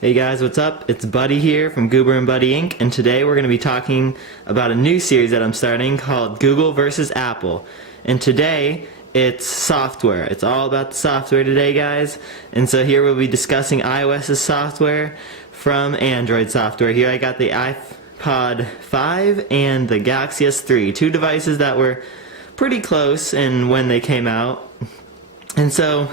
Hey guys, what's up? It's Buddy here from Goober and Buddy Inc. and today we're going to be talking about a new series that I'm starting called Google versus Apple. And today it's software. It's all about the software today, guys. And so here we'll be discussing iOS's software from Android software. Here I got the iPod 5 and the Galaxy S3, two devices that were pretty close in when they came out. And so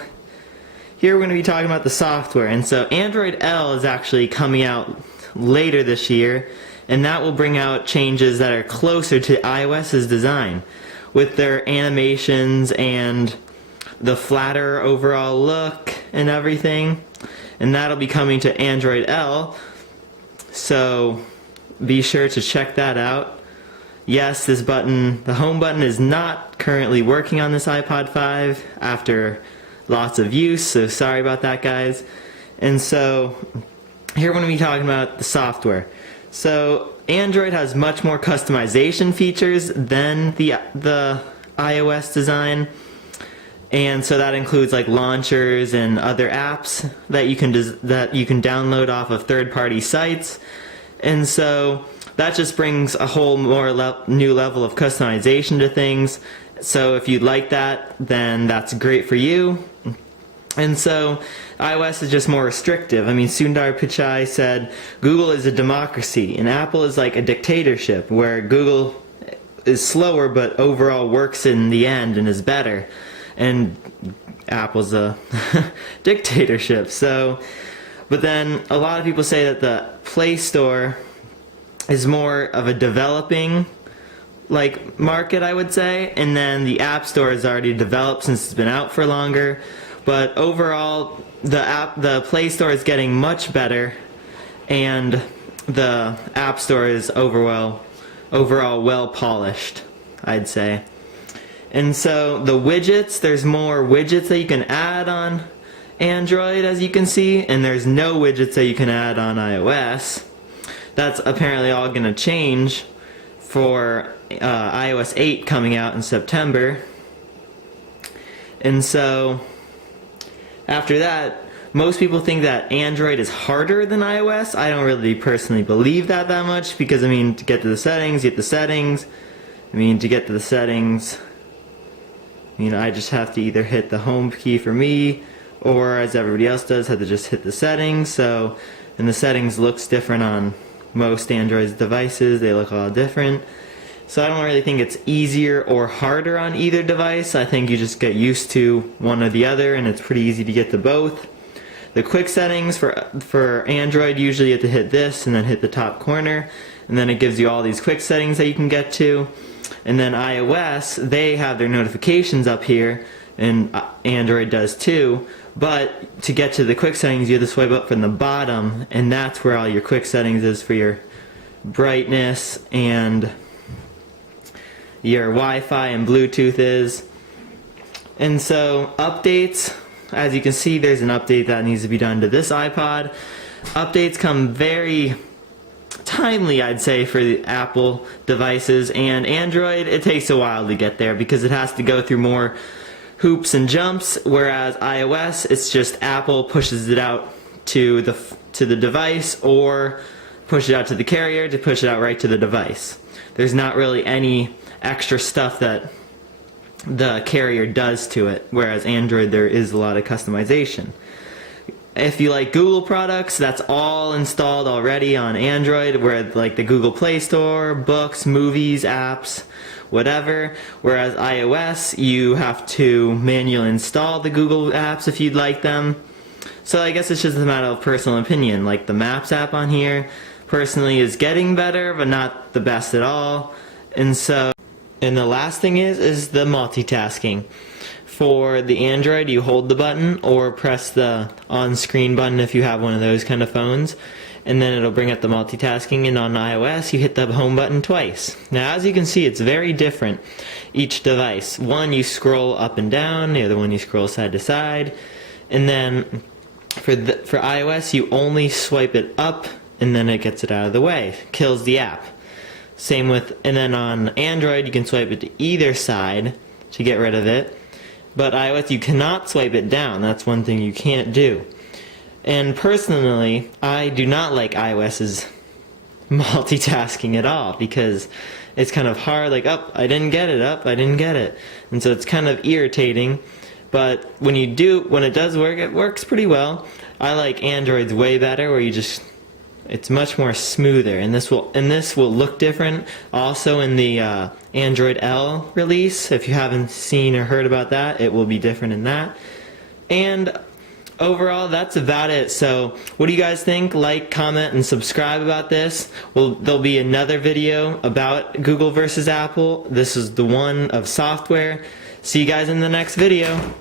here we're going to be talking about the software, and so Android L is actually coming out later this year, and that will bring out changes that are closer to iOS's design with their animations and the flatter overall look and everything, and that'll be coming to Android L, so be sure to check that out. Yes, this button, the home button, is not currently working on this iPod 5 after lots of use, so sorry about that, guys. And so here we're going to be talking about the software. So Android has much more customization features than the iOS design, and so that includes like launchers and other apps that you can download off of third-party sites. And so that just brings a whole new level of customization to things. So if you'd like that, then that's great for you. And so iOS is just more restrictive. I mean, Sundar Pichai said Google is a democracy and Apple is like a dictatorship, where Google is slower but overall works in the end and is better, and Apple's a dictatorship. So, but then a lot of people say that the Play Store is more of a developing market, I would say, and then the App Store is already developed since it's been out for longer. But overall, the Play Store is getting much better, and the App Store is overall well polished, I'd say. And so the widgets, there's more widgets that you can add on Android, as you can see, and there's no widgets that you can add on iOS. That's apparently all going to change for iOS 8 coming out in September. And so after that, most people think that Android is harder than iOS. I don't really personally believe that much, because I mean, to get to the settings, you hit the settings. I mean, to get to the settings, I just have to either hit the home key for me, or as everybody else does, have to just hit the settings. So, and the settings looks different on most Android devices. They look all different. So I don't really think it's easier or harder on either device. I think you just get used to one or the other, and it's pretty easy to get to both. The quick settings for Android, usually you have to hit this and then hit the top corner, and then it gives you all these quick settings that you can get to. And then iOS, they have their notifications up here, and Android does too. But to get to the quick settings, you have to swipe up from the bottom, and that's where all your quick settings is for your brightness and your Wi-Fi and Bluetooth is. And so updates, as you can see, there's an update that needs to be done to this iPod. Updates come very timely, I'd say, for the Apple devices, and Android, it takes a while to get there because it has to go through more hoops and jumps, whereas iOS, it's just Apple pushes it out to the device, or push it out to the carrier to push it out right to the device. There's not really any extra stuff that the carrier does to it, whereas Android, there is a lot of customization. If you like Google products, that's all installed already on Android, where like the Google Play Store, books, movies, apps, whatever, whereas iOS, you have to manually install the Google apps if you'd like them. So I guess it's just a matter of personal opinion. Like the Maps app on here personally is getting better, but not the best at all. And the last thing is the multitasking. For the Android, you hold the button or press the on-screen button if you have one of those kind of phones, and then it'll bring up the multitasking. And on iOS, you hit the home button twice. Now, as you can see, it's very different each device. One, you scroll up and down, the other one you scroll side to side. And then for iOS, you only swipe it up, and then it gets it out of the way, kills the app. Same with, and then on Android, you can swipe it to either side to get rid of it. But iOS, you cannot swipe it down. That's one thing you can't do. And personally, I do not like iOS's multitasking at all, because it's kind of hard, like, I didn't get it, I didn't get it. And so it's kind of irritating. But when it does work, it works pretty well. I like Android's way better, where it's much more smoother, and this will look different also in the Android L release. If you haven't seen or heard about that, it will be different in that. And overall, that's about it. So what do you guys think? Like, comment, and subscribe about this. There'll be another video about Google versus Apple. This is the one of software. See you guys in the next video.